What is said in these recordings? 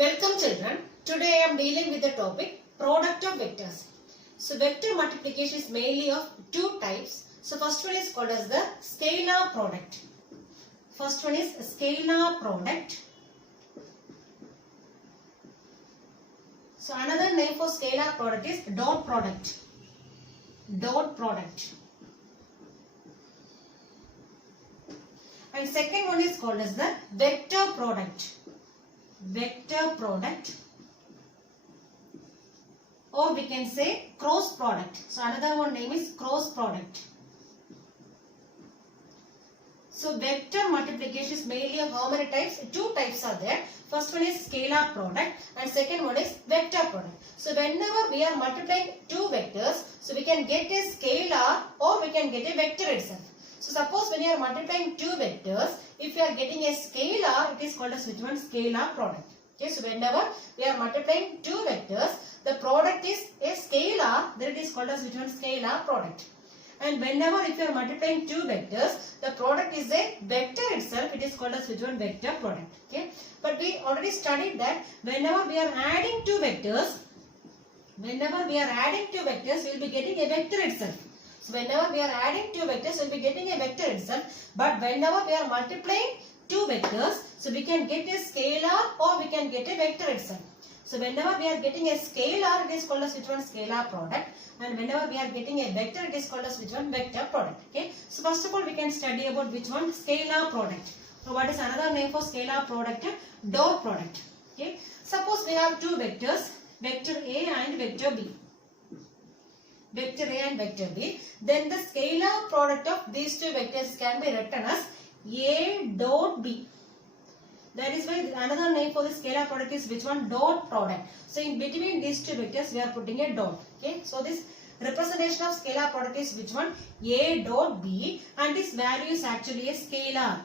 Welcome children. Today I am dealing with the topic product of vectors. So vector multiplication is mainly of two types. So first one is called as the scalar product. First one is scalar product. So another name for scalar product is dot product. Dot product. And second one is called as the vector product. Vector product, or we can say cross product. So another one name is cross product. So vector multiplication is mainly of how many types? Two types are there. First one is scalar product and second one is vector product. So whenever we are multiplying two vectors, so we can get a scalar or we can get a vector itself. So suppose when you are multiplying two vectors, if you are getting a scalar, it is called as which one? Scalar product. Okay, so whenever we are multiplying two vectors, the product is a scalar, then it is called as which one? Scalar product. And whenever if you are multiplying two vectors, the product is a vector itself, it is called as which one? Vector product. Okay, but we already studied that whenever we are adding two vectors, we will be getting a vector itself. So whenever we are adding two vectors, we will be getting a vector itself. But whenever we are multiplying two vectors, so we can get a scalar or we can get a vector itself. So whenever we are getting a scalar, it is called as which one? Scalar product. And whenever we are getting a vector, it is called as which one? Vector product. Okay. So first of all, we can study about which one? Scalar product. So what is another name for scalar product? Dot product. Okay. Suppose we have two vectors, vector A and vector B. Vector A and vector B. Then the scalar product of these two vectors can be written as A dot B. That is why another name for the scalar product is which one? Dot product. So in between these two vectors we are putting a dot. Okay. So this representation of scalar product is which one? A dot B, and this value is actually a scalar.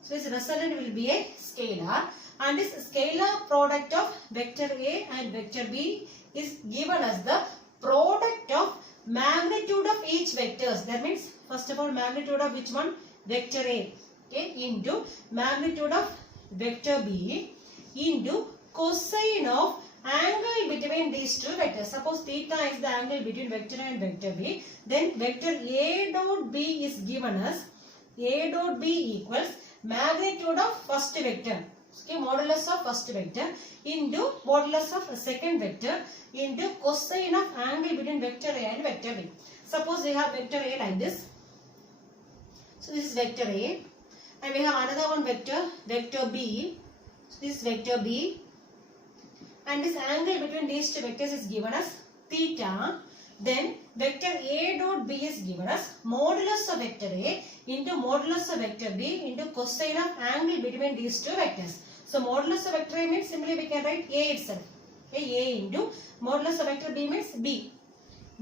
So this resultant will be a scalar, and this scalar product of vector A and vector B is given as the product of magnitude of each vectors. That means first of all magnitude of which one? Vector A, okay, into magnitude of vector B into cosine of angle between these two vectors. Suppose theta is the angle between vector A and vector B, then vector A dot B is given as A dot B equals magnitude of first vector, okay, modulus of first vector into modulus of second vector into cosine of angle between vector A and vector B. Suppose we have vector A like this. So this is vector A, and we have another one vector B. So this is vector B, and this angle between these two vectors is given as theta. Then vector A dot B is given as modulus of vector A into modulus of vector B into cosine of angle between these two vectors. So modulus of vector A means simply we can write A itself. Okay, A into modulus of vector B means B.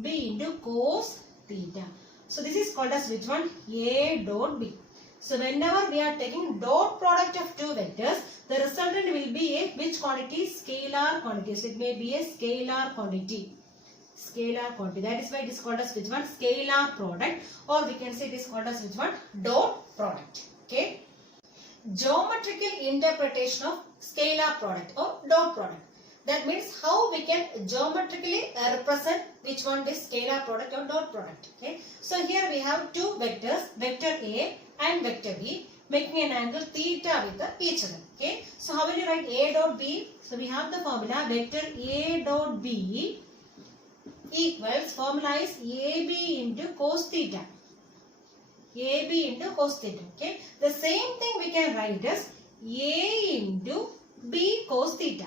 B into cos theta. So this is called as which one? A dot B. So whenever we are taking dot product of two vectors, the resultant will be a which quantity? Scalar quantity. So it may be a scalar quantity. Scalar quantity. That is why it is called as which one? Scalar product, or we can say it is called as which one? Dot product. Okay. Geometrical interpretation of scalar product or dot product. That means how we can geometrically represent which one? This scalar product or dot product. Okay. So here we have two vectors, vector A and vector B, making an angle theta with each other. Okay. So how will you write A dot B? So we have the formula vector A dot B equals, formula is AB into cos theta. AB into cos theta. Okay. The same thing we can write as A into B cos theta.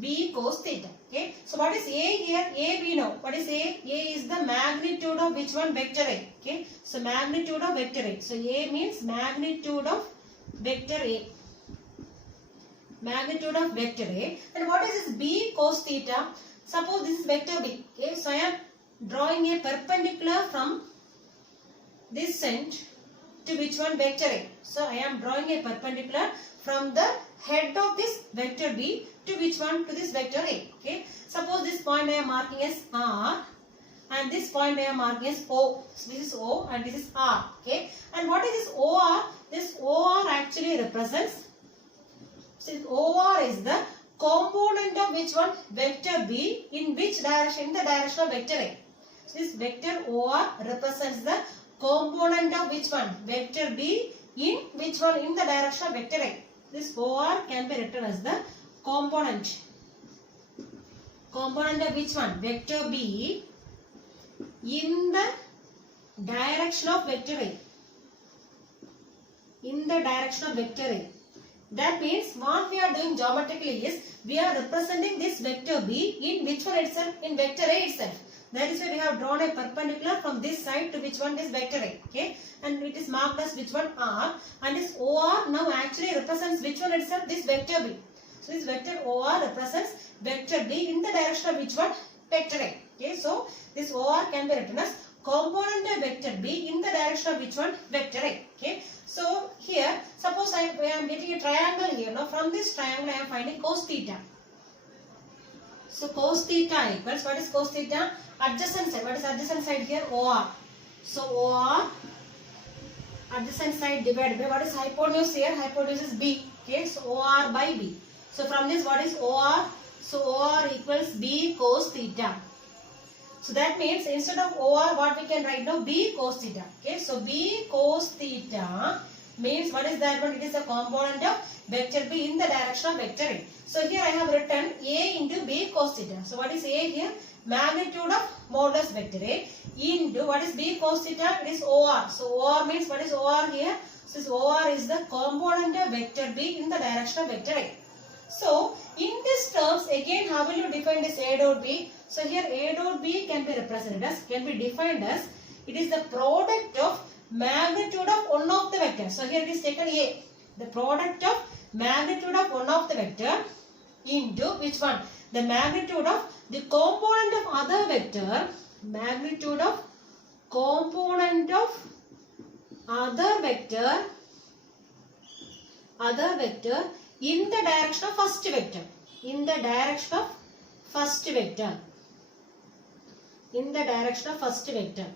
B cos theta. Okay. So what is A here? A we know. What is A? A is the magnitude of which one? Vector A. Okay. So magnitude of vector A. So A means magnitude of vector A. Magnitude of vector A. And what is this B cos theta? Suppose this is vector B. Okay. So I am drawing a perpendicular from this end to which one? Vector A. So I am drawing a perpendicular from the head of this vector B to which one? To this vector A. Okay. Suppose this point I am marking as R and this point I am marking as O. So this is O and this is R. Okay. And what is this OR? This OR actually represents Since OR is the component of which one? Vector B in which direction? In the direction of vector A. So this vector OR represents the component of which one? Vector B in which one? In the direction of vector A. This OR can be written as the component. Component of which one? Vector B in the direction of vector A. In the direction of vector A. That means what we are doing geometrically is we are representing this vector B in which one itself? In vector A itself. That is why we have drawn a perpendicular from this side to which one is vector A. Okay. And it is marked as which one? R. And this OR now actually represents which one itself? This vector B. So this vector OR represents vector B in the direction of which one? Vector A. Okay. So this OR can be written as component of vector B in the direction of which one? Vector A. Okay. So here, suppose I am getting a triangle here. Now from this triangle I am finding cos theta. So cos theta equals, what is cos theta? Adjacent side. What is adjacent side here? OR. So OR, adjacent side divided by, what is hypotenuse here? Hypotenuse is B. Okay. So OR by B. So from this, what is OR? So OR equals B cos theta. So that means instead of OR, what we can write now? B cos theta. Okay. So B cos theta means what is that one? It is a component of vector B in the direction of vector A. So here I have written A into B cos theta. So what is A here? Magnitude of modulus vector A into what is B cos theta? It is OR. So OR means what is OR here? So this OR is the component of vector B in the direction of vector A. So in these terms, again, how will you define this A dot B? So here A dot B can be represented as, can be defined as, it is the product of magnitude of one of the vectors. So here it is taken A. The product of magnitude of one of the vector into which one? The magnitude of the component of other vector. Magnitude of component of other vector in the direction of first vector. In the direction of first vector. In the direction of first vector.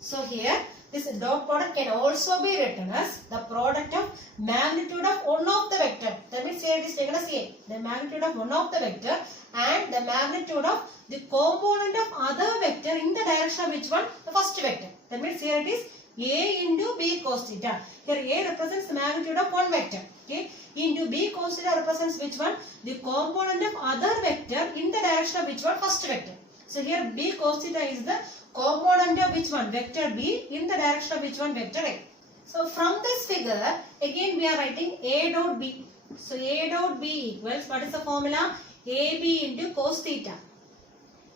So here this dot product can also be written as the product of magnitude of one of the vector. That means here it is taken as A. The magnitude of one of the vector and the magnitude of the component of other vector in the direction of which one? The first vector. That means here it is A into B cos theta. Here A represents the magnitude of one vector. Okay. Into B cos theta represents which one? The component of other vector in the direction of which one? First vector. So here B cos theta is the component of which one? Vector B in the direction of which one? Vector A. So from this figure, again we are writing A dot B. So A dot B equals, what is the formula? AB into cos theta.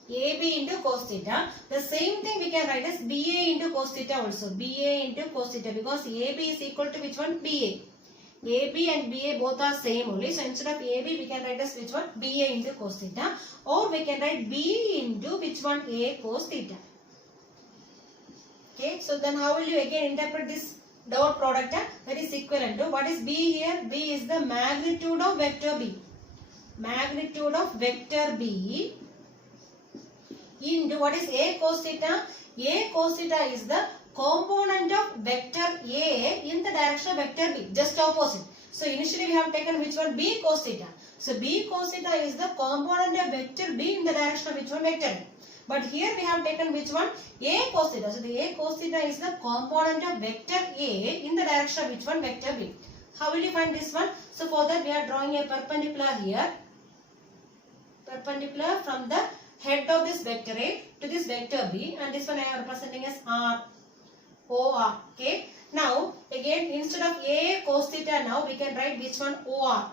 AB into cos theta. The same thing we can write as BA into cos theta also. BA into cos theta, because AB is equal to which one? BA. AB and BA both are same only. So instead of AB we can write as which one? BA into cos theta. Or we can write B into which one? A cos theta. Okay. So then how will you again interpret this dot product? That is equivalent to, what is B here? B is the magnitude of vector B. Magnitude of vector B into what is A cos theta? A cos theta is the component of vector A in the direction of vector B, just opposite. So initially we have taken which one? B cos theta. So B cos theta is the component of vector B in the direction of which one? Vector A. But here we have taken which one? A cos theta. So the A cos theta is the component of vector A in the direction of which one? Vector B. How will you find this one? So for that we are drawing a perpendicular here. Perpendicular from the head of this vector A to this vector B, and this one I am representing as R. OR. Okay. Now again instead of A cos theta, now we can write which one? OR.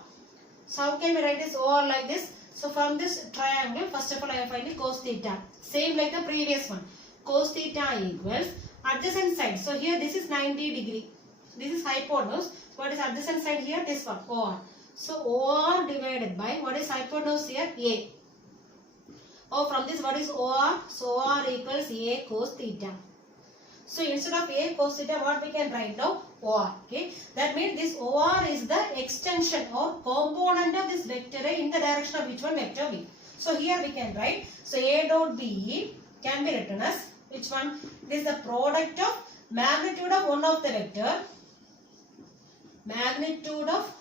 So how can we write this OR like this? So from this triangle, first of all I am finding cos theta. Same like the previous one. Cos theta equals adjacent side. So here this is 90 degree. This is hypotenuse. So what is adjacent side here? This one. OR. So OR divided by, what is hypotenuse here? A. Or from this, what is OR? So OR equals A cos theta. So instead of A cos theta, what we can write now? OR. Okay. That means this OR is the extension or component of this vector A in the direction of which one? Vector B. So here we can write. So A dot B can be written as which one? It is the product of magnitude of one of the vector. Magnitude of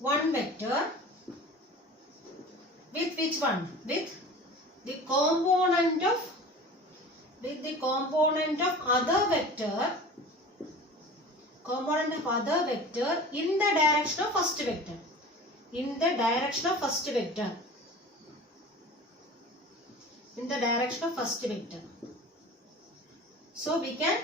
one vector with which one? With the component of other vector in the direction of first vector. In the direction of first vector. So we can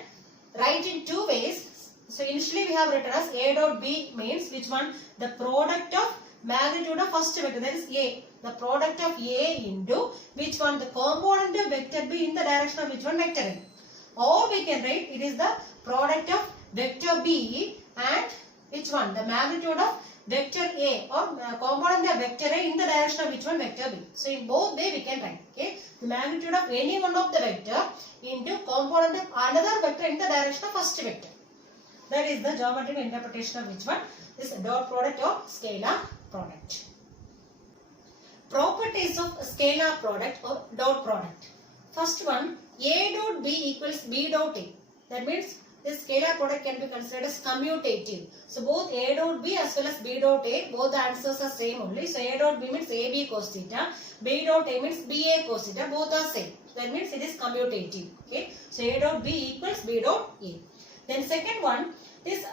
write in two ways. So initially we have written as A dot B means which one? The product of magnitude of first vector, that is A. The product of A into which one? The component of vector B in the direction of which one? Vector A. Or we can write it is the product of vector B and which one? The magnitude of vector A or component of vector A in the direction of which one? Vector B. So in both way we can write. Okay. The magnitude of any one of the vector into component of another vector in the direction of first vector. That is the geometrical interpretation of which one? This dot product or scalar product. Properties of scalar product or dot product. First one, A dot B equals B dot A. That means this scalar product can be considered as commutative. So both A dot B as well as B dot A, both the answers are same only. So A dot B means AB cos theta, B dot A means BA cos theta, both are same. That means it is commutative. Okay. So A dot B equals B dot A. Then second one, this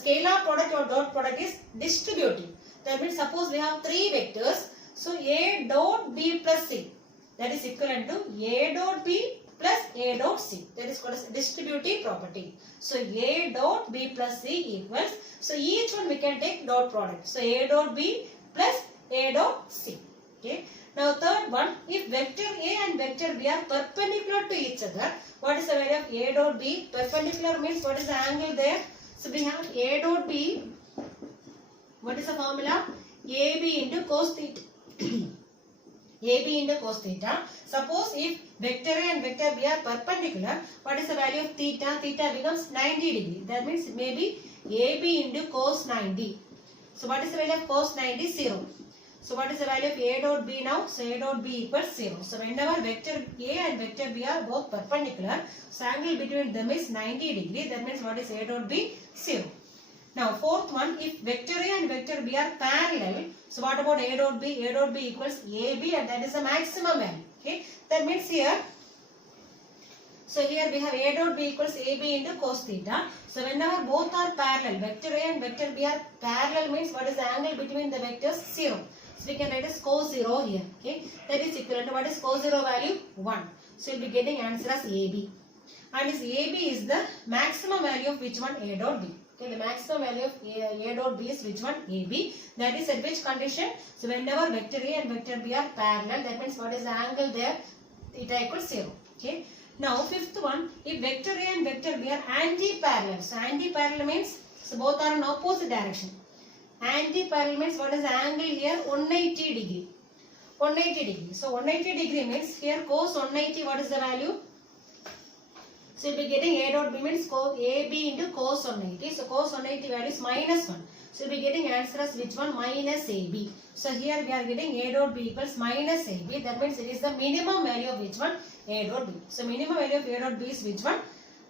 scalar product or dot product is distributive. That means suppose we have three vectors. So A dot B plus C, that is equivalent to A dot B plus A dot C. That is called as distributive property. So A dot B plus C equals, so each one we can take dot product. So A dot B plus A dot C. Okay. Now third one, if vector A and vector B are perpendicular to each other, what is the value of A dot B? Perpendicular means what is the angle there? So we have A dot B, what is the formula? AB into cos theta. AB into cos theta. Suppose if vector A and vector B are perpendicular, what is the value of theta? Theta becomes 90 degree. That means it may be AB into cos 90. So what is the value of cos 90? 0. So what is the value of A dot B now? So A dot B equals 0. So whenever vector A and vector B are both perpendicular, so angle between them is 90 degree. That means what is A dot B? 0. Now fourth one, if vector A and vector B are parallel, so what about A dot B? A dot B equals AB and that is the maximum value. Okay. That means here, so here we have A dot B equals AB into cos theta. So whenever both are parallel, vector A and vector B are parallel means what is the angle between the vectors? 0. So we can write as cos 0 here. Okay. That is equivalent to what is cos 0 value? 1. So you will be getting answer as AB. And this AB is the maximum value of which one? A dot B. Okay, the maximum value of A dot B is which one? AB. That is at which condition? So whenever vector A and vector B are parallel, that means what is the angle there? Theta equals 0. Okay. Now fifth one, if vector A and vector B are anti-parallel. So anti-parallel means, so both are in opposite direction. Anti-parallel means what is the angle here? 180 degree. 180 degree. So 180 degree means here cos 180, what is the value? So you will be getting A dot B means AB into cos 180. So cos 180 value is minus 1. So you will be getting answer as which one? Minus AB. So here we are getting A dot B equals minus AB. That means it is the minimum value of which one? A dot B. So minimum value of A dot B is which one?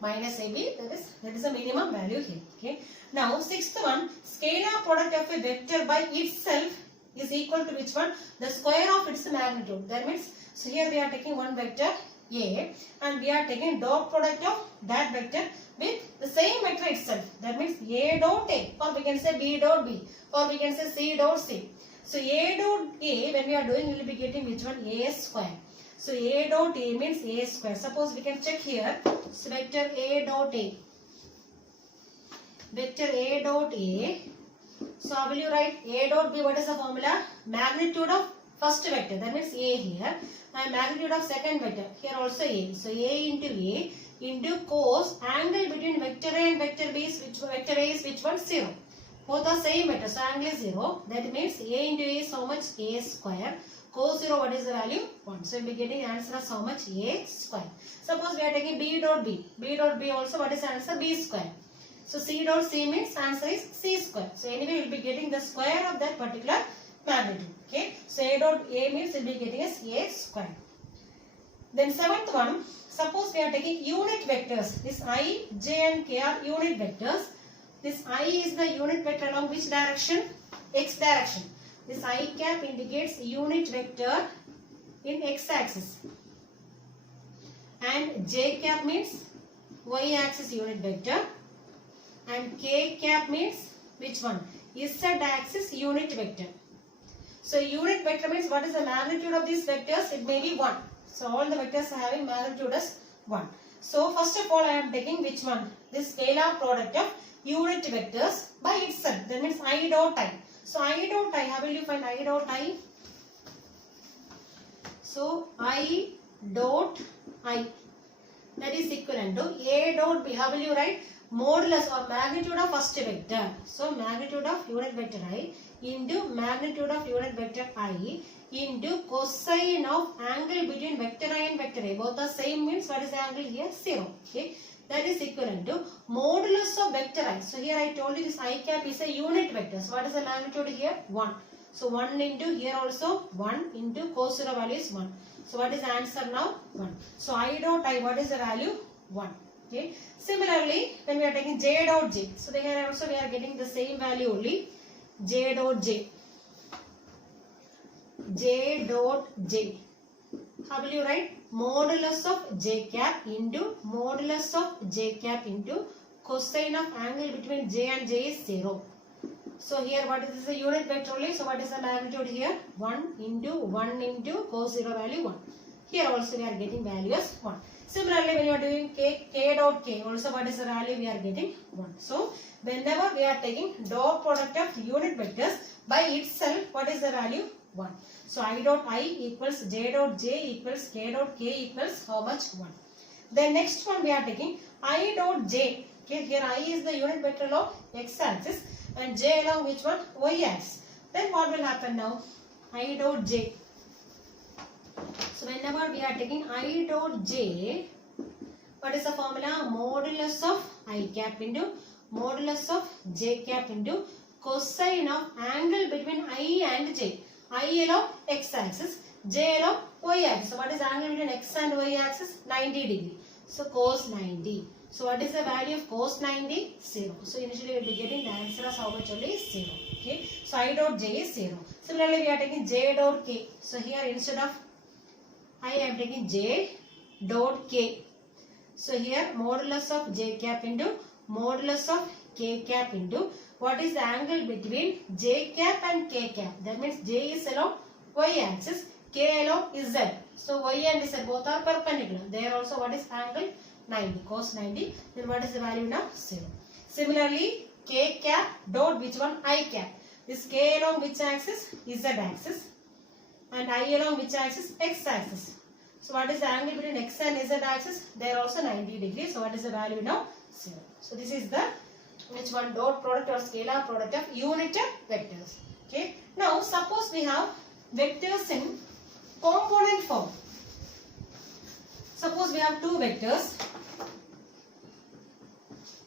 Minus AB. That is the minimum value here. Okay. Now sixth one, scalar product of a vector by itself is equal to which one? The square of its magnitude. That means, so here we are taking one vector A and we are taking dot product of that vector with the same vector itself. That means A dot A, or we can say B dot B, or we can say C dot C. So A dot A, when we are doing, we will be getting which one? A square. So A dot A means A square. Suppose we can check here. So vector A dot A. Vector A dot A. So how will you write? A dot B, what is the formula? Magnitude of first vector. That means A here. And magnitude of second vector. Here also A. So A into cos angle between vector A and vector B is which vector A is which one? 0. Both are same vector. So angle is 0. That means A into A is how much? A square. Cos 0, what is the value? 1. So we will be getting answer as how much? A square. Suppose we are taking B dot B. B dot B also, what is the answer? B square. So C dot C means answer is C square. So anyway we will be getting the square of that particular magnitude. Okay. So A dot A means we will be getting as A square. Then seventh one, suppose we are taking unit vectors. This I, J and K are unit vectors. This I is the unit vector along which direction? x direction. This I cap indicates unit vector in x axis. And j cap means y axis unit vector. And k cap means which one? Z axis unit vector. So unit vector means what is the magnitude of these vectors? It may be 1. So all the vectors are having magnitude as 1. So first of all I am taking which one? This scalar product of unit vectors by itself. That means I dot I. So I dot I, how will you find I dot I? So I dot I, that is equivalent to A dot B. How will you write? Modulus or magnitude of first vector. So magnitude of unit vector I into magnitude of unit vector I into cosine of angle between vector I and vector A. Both are same means what is the angle here? 0. Okay. That is equivalent to modulus of vector I. So here I told you this I cap is a unit vector. So what is the magnitude here? 1. So 1 into here also 1 into cos 0 value is 1. So what is the answer now? 1. So I dot I, what is the value? 1. Okay. Similarly, when we are taking j dot j, so here also we are getting the same value only. J dot j. J dot j. How will you write? Modulus of j cap into modulus of j cap into cosine of angle between j and j is 0. So here what is the unit vector only? So what is the magnitude here? 1 into cos 0 value 1. Here also we are getting value as 1. Similarly, when you are doing k dot k, also what is the value we are getting? 1. So, whenever we are taking dot product of unit vectors by itself, what is the value? 1. So, I dot I equals j dot j equals k dot k equals how much? 1. Then next one we are taking I dot j. Okay, here I is the unit vector along x axis and j along which one? Y axis. Then what will happen now? I dot j. So whenever we are taking I dot j, what is the formula? Modulus of I cap into modulus of j cap into cosine of angle between I and j. I along x axis, j along y axis. So what is the angle between x and y axis? 90 degree. So cos 90. So what is the value of cos 90? 0. So initially we will be getting the answer as how much only? 0. Okay. So I dot j is 0. Similarly we are taking j dot k. So here instead of I am taking j dot k. So here modulus of j cap into modulus of k cap into what is the angle between j cap and k cap? That means j is along y axis, k along z. So y and z both are perpendicular. There also what is angle? 90, cos 90. Then what is the value now? 0. Similarly, k cap dot which one? I cap. This k along which axis? Z axis. And I along which axis? X axis. So what is the angle between x and z axis? They are also 90 degrees. So what is the value now? 0. So this is the which one? Dot product or scalar product of unit vectors. Okay. Now suppose we have vectors in component form. Suppose we have two vectors.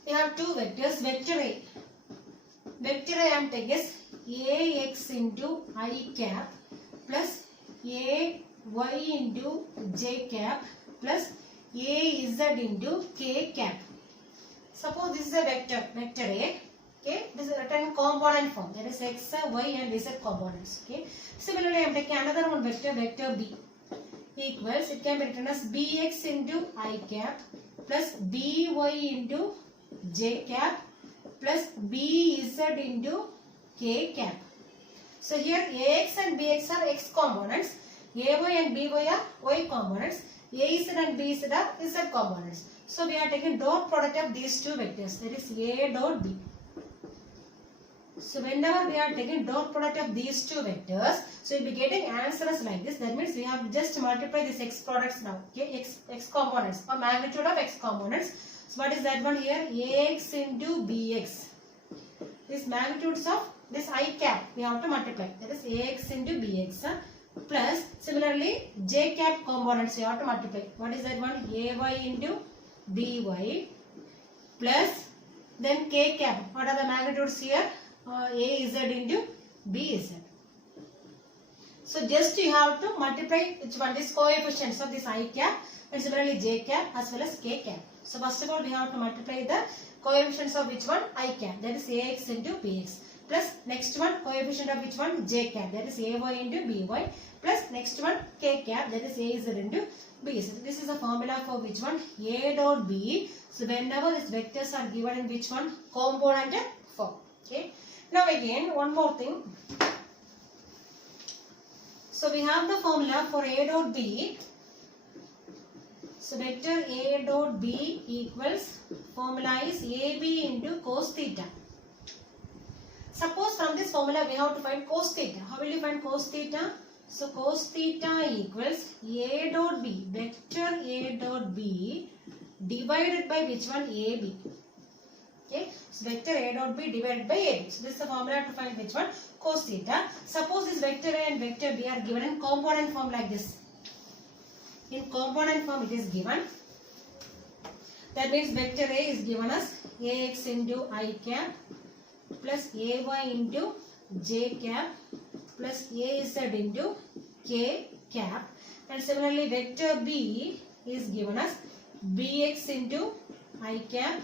We have two vectors. Vector A. Vector A I am taking is ax into I cap plus ay into j cap plus az into k cap. Suppose this is a vector A. Okay, this is written in component form. That is x, y and z components. Okay. Similarly, I am taking another one vector B equals, it can be written as bx into I cap plus by into j cap plus bz into k cap. So here ax and bx are x components, ay and by are y components, az and bz are z components. So we are taking dot product of these two vectors, that is a dot b. So whenever we are taking dot product of these two vectors, so we will be getting answers like this. That means we have to just multiply these x products now. Okay, x components or magnitude of x components. So what is that one here? Ax into bx. This magnitudes of this I cap we have to multiply. That is ax into bx plus similarly j cap components we have to multiply. What is that one? Ay into by plus then k cap. What are the magnitudes here? Az into bz. So just you have to multiply which one is coefficients of this I cap and similarly j cap as well as k cap. So first of all we have to multiply the coefficients of which one? I cap, that is ax into bx plus next one coefficient of which one? J cap, that is Ay into By, plus next one K cap, that is Az into Bz. This is a formula for which one? A dot B. So whenever these vectors are given in which one? Component form. Okay. Now again one more thing. So we have the formula for A dot B. So vector A dot B equals, formula is AB into cos theta. Suppose from this formula we have to find cos theta. How will you find cos theta? So cos theta equals A dot B, vector A dot B divided by which one? AB. Okay. So vector A dot B divided by AB. So this is the formula to find which one? Cos theta. Suppose this vector A and vector B are given in component form like this. In component form it is given. That means vector A is given as Ax into I cap plus Ay into J cap plus Az into K cap, and similarly vector B is given as Bx into I cap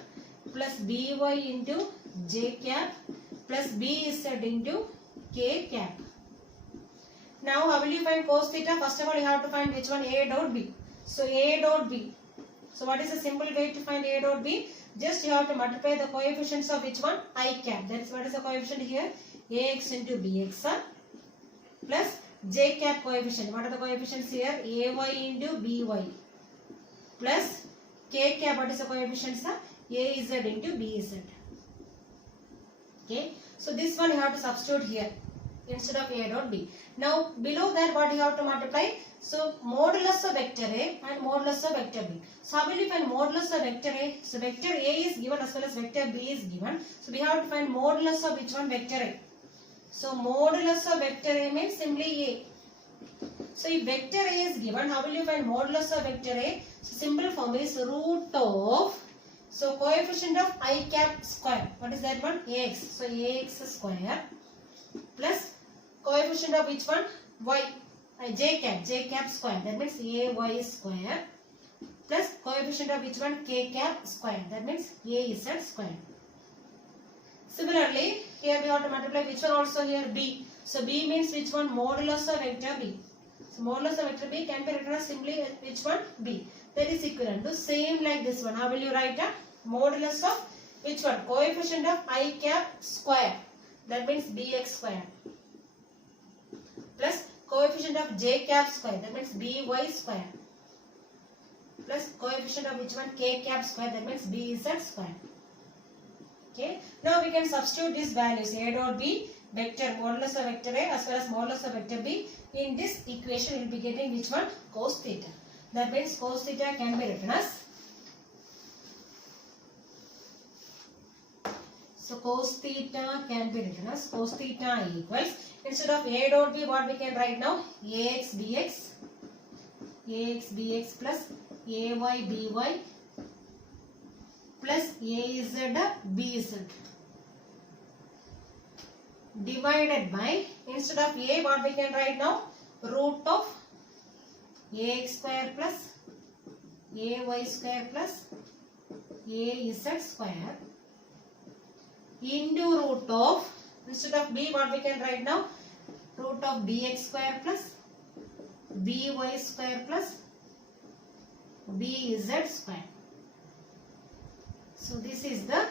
plus By into J cap plus Bz into K cap. Now how will you find cos theta? First of all you have to find which one? A dot B. So A dot B. So what is the simple way to find A dot B? Just you have to multiply the coefficients of which one? I cap. That's what is the coefficient here? Ax into Bx plus J cap coefficient. What are the coefficients here? Ay into By plus K cap. What is the coefficients? Az into Bz. Okay. So this one you have to substitute here instead of A dot B. Now below that what you have to multiply? So modulus of vector A and modulus of vector B. So how will you find modulus of vector A? So vector A is given as well as vector B is given. So we have to find modulus of which one? Vector A. So modulus of vector A means simply A. So if vector A is given, how will you find modulus of vector A? So simple form is root of, so coefficient of I cap square. What is that one? Ax. So Ax square plus coefficient of which one? Y. J cap square. That means Ay square plus coefficient of which one? K cap square. That means Az square. Similarly, here we have to multiply which one also here? B. So B means which one? Modulus of vector B. So modulus of vector B can be written as simply which one? B. That is equivalent to same like this one. How will you write a modulus of which one? Coefficient of I cap square. That means Bx square plus coefficient of J cap square. That means By square plus coefficient of which one? K cap square. That means Bz square. Okay. Now we can substitute these values A dot B, vector modulus of vector A as well as modulus of vector B. In this equation we will be getting which one? Cos theta. That means cos theta can be written as, so cos theta can be written as, cos theta equals, instead of A dot B what we can write now? Ax bx plus Ay by plus Az bz divided by, instead of A what we can write now? Root of Ax square plus Ay square plus Az square into root of, instead of B what we can write now? Root of Bx square plus By square plus Bz square. So this is the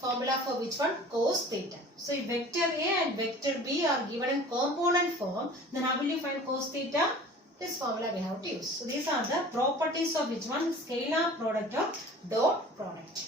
formula for which one? Cos theta. So if vector A and vector B are given in component form, then how will you find cos theta? This formula we have to use. So these are the properties of which one? Scalar product or dot product.